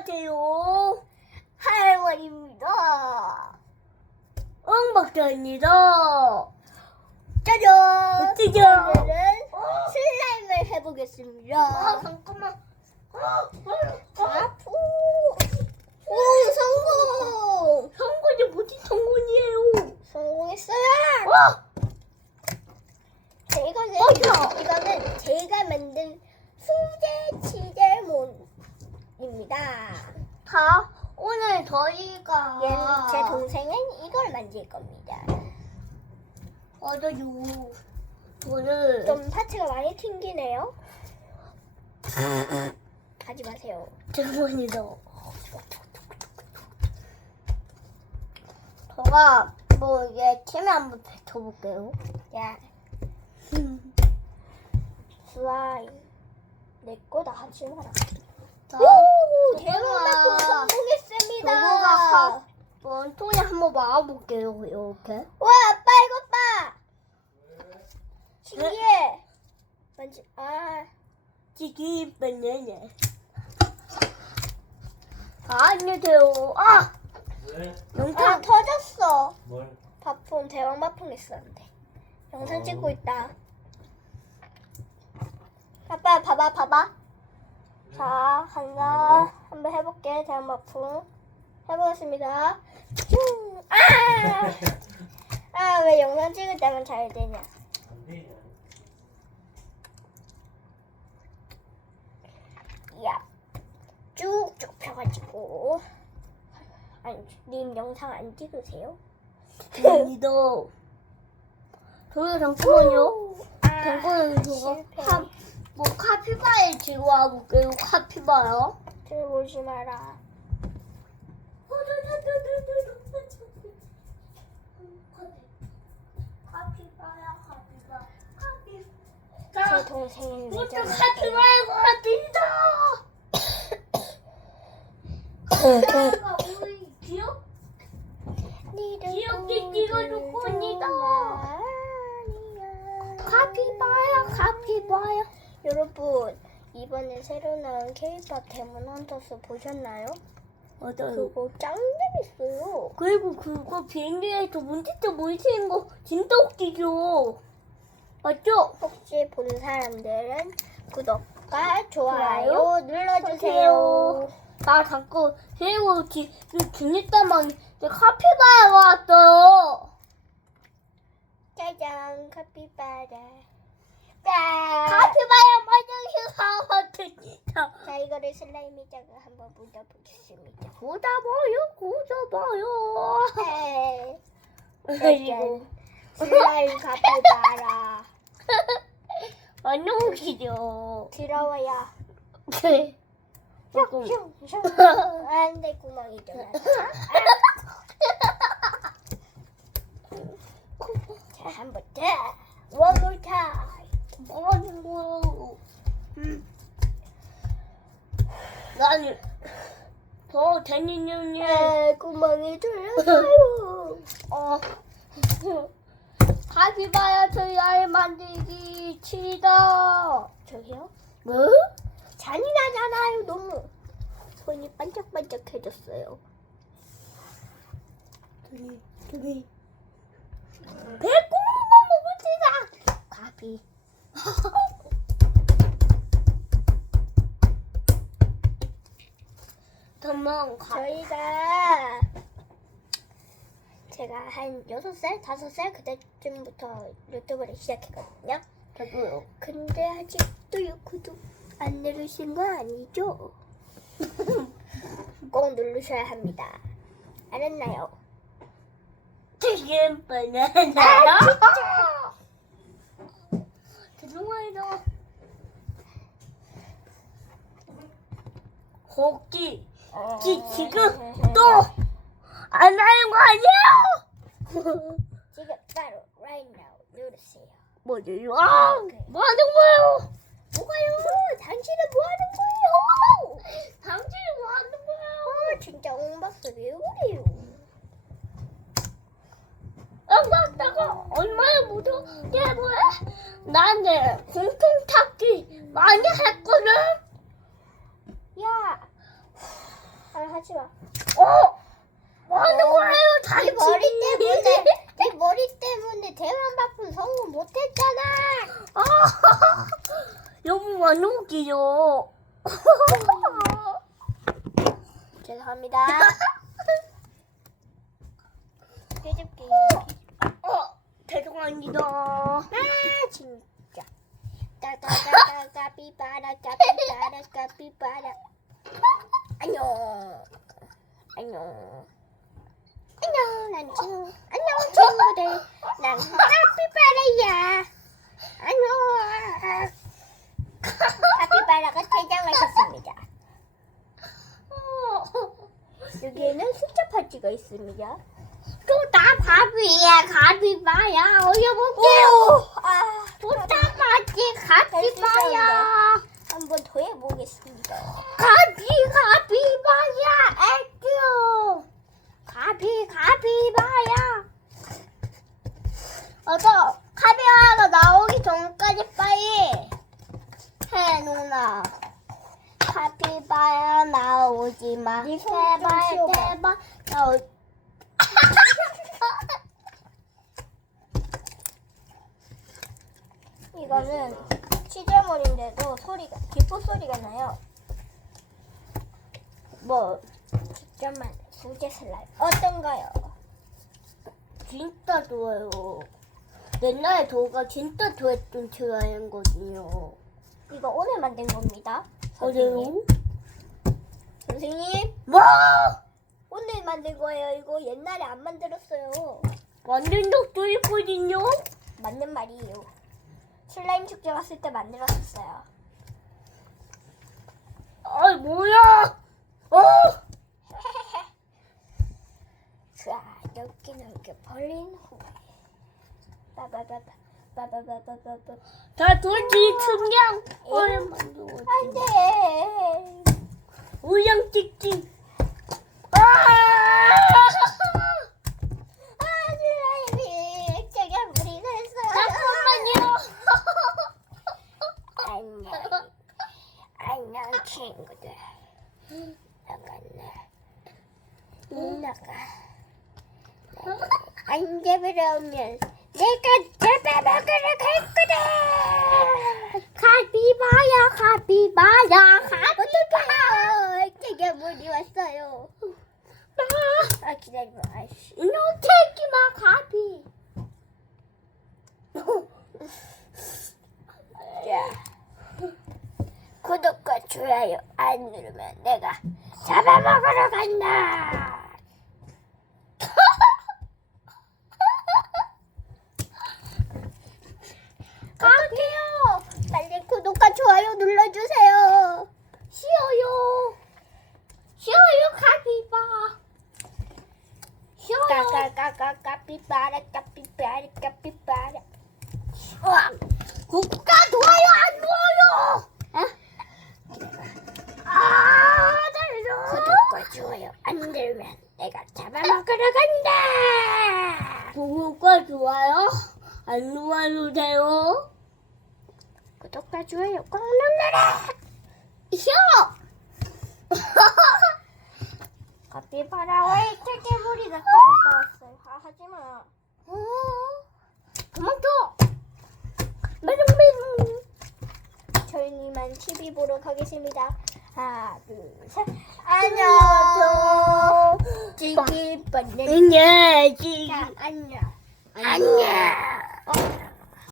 안녕하세요. 할머니입니다. 응박자입니다. 짜잔! 짜잔! 오늘은 슬라임을 해보겠습니다. 아, 잠깐만. 아, 아프. 오, 성공! 성공이 뭐지, 성공이에요? 성공했어요! 와! 자, 이거는, 맞아. 이거는 제가 만든 수제 치젤몬입니다. 다 오늘 저희가 얘는 제 동생은 이걸 만들 겁니다. 맞아요. 저는 좀 파츠가 많이 튕기네요. 하지 마세요. 죄송합니다. 제가 뭐 이게 침에 한번 뱉어볼게요. 야. 슬라임. 내 거다 하지 마라. 오, 대박 성공했습니다. 원통에 한번 막아볼게요. 이렇게. 와, 아빠 이것 봐. 신기해. 만지, 아. 치킨 바나나. 아, 안녕하세요. 아, 왜? 영상 터졌어. 뭘? 바풍 대왕 바풍 했었는데 영상 어. 찍고 있다. 아빠 봐봐 봐봐. 자 하나 한번 해볼게 대왕 바풍 해보겠습니다. 슝! 아! 아 왜 영상 찍을 때만 잘 되냐? 야 쭉쭉 펴가지고 아니 님 영상 안 찍으세요? 아니다. 저기 잠깐만요. 잠깐만요. 저거 실패. 카, 뭐 카피바에 지고 와볼게요. 카피바요. 들어오지 마라. 카피바야 카피바 제 카피바. 동생은 이것도 예전에 카피바의 것 같습니다. 카피바가 우리 기억 귀엽게 찍어줄 겁니다. 카피바야 카피바야. 여러분 이번에 새로 나온 K-pop 데몬 헌터스 보셨나요? 맞아요. 그거 짱 재밌어요. 그리고 그거 비행기에서 문제점 모이시는 거 진짜 웃기죠. 맞죠? 혹시 본 사람들은 구독과 좋아요, 좋아요 눌러주세요. 나 자꾸 그리고 지, 그 중립다만 카피바야 왔어요. 짜잔 카피바라. 네. 카피바야 마냥 사왔습니다. 자 이거를 슬라임이 작을 한번 묻어보겠습니다. 고자봐요, 고자봐요. 네. 그리고 슬라임 카피바라. 완전 웃기죠. 들어와요. 네. 슝슝. 안 돼 구멍이 좀. 자, 한번 더. 나는 더. 아, 구멍이 뚫렸어요. 어. 카피바야 저희 만들기 치다. 저기요? 뭐? 잔인하잖아요, 너무. 손이 반짝반짝해졌어요. 저기 저기 배꼽만 먹읍시다. 카피. 잠만 가. 저희가 제가 한 6살, 5살 그때쯤부터 유튜브를 시작했거든요. 저도요. 근데 아직도 구독 안 누르신 거 아니죠? 꼭 누르셔야 합니다. 알았나요? 지금 바나나. 아, 죄송해요. 거기 지, 지금 또 안 하는 거 아니에요? 지금 바로 right now 누르세요. 뭐지요? 아, 뭐 하는 거예요? 뭐가요? 당신은 뭐 하는 거예요? 당신이 뭐 하는 거예요? 아, 진짜 옹박스 왜 그래요? 엄마다가 얼마나 무섭게 뭐해? 나는 공통 찾기 많이 했거든. 야, 아, 하지 마. 어? 뭐 하는 거예요? 네 다리 머리 때문에, 네 머리 때문에 대만 바쁜 성공 못했잖아. 아, 여보 많이 웃기죠? 죄송합니다. 해줄게. 어, 죄송합니다. 아, 진짜. 따따따따 까삐바라 까삐바라 까삐바라. 안녕. 안녕. 안녕, 난 친구. 안녕, 친구들. 난 까삐바라야. 안녕. 까삐바라가 퇴장하셨습니다. 여기에는 숫자 파츠가 있습니다. 또나 가비야, 가비바야. 어여볼게요. 아, 또다 맞지, 가비바야. 한번 더 해보겠습니다. 가비, 가비바야. 애교. 가비, 가비바야. 어서 카메라가 나오기 전까지 빨리 해 누나. 카피바야 나오지 마. 네 손좀 제발 치워봐. 제발 나오. 이거는 치즈물인데도 소리가 기포 소리가 나요. 뭐 직접만 수제 슬라임 어떤가요? 진짜 좋아요. 옛날에 저가 진짜 좋아했던 드라이거든요. 이거 오늘 만든 겁니다. 선생님. 선생님 뭐? 오늘 만든 거예요. 이거 옛날에 안 만들었어요. 완전 적도 있거든요. 맞는 말이에요. 슬라임 축제 갔을 때 만들었었어요. 아, 뭐야? 어? 자, 이렇게 이렇게 벌린 후에 빠바바바 빠바바바바바 다 돌지 측량. 오랜만에. 안돼. 우양 찍찍. 아! 아 슬라임이 제가 물이 됐어요. 잠깐만요. 안녕. 안녕 친구들. 나갔네. 나가. 안 잡으려면 내가 잡아먹으러 갈 거다. 가비바야, 가비바야, 가비바. 제가 물이 왔어요. 아 기다려봐. 아이씨. 너 태기마 가비. 자. 구독과 좋아요 안 내가 잡아먹으러 간다. 갈게요. 빨리 구독과 좋아요 눌러주세요. 쉬어요. 쉬어요, 가비바. 쉬어요. 까까까까 까삐빠라 까삐빠라. 우와, 국가 좋아요, 안 좋아요? 아, 달려. 구독과 좋아요 안 누르면 내가 잡아먹으러 간다. 구독과 좋아요 안 눌러주세요. 구독과 좋아요 꼭 눌러라. 쉬어. 카피바라 왜 이렇게 물이 났다 갔다 왔어요? 아 하지마. 어, 그만 둬. 매정매정. 저희는 이만 TV 보러 가겠습니다. 하나, 둘, 셋. 안녕. 찌기 뻔네. 안녕. 안녕. 안녕.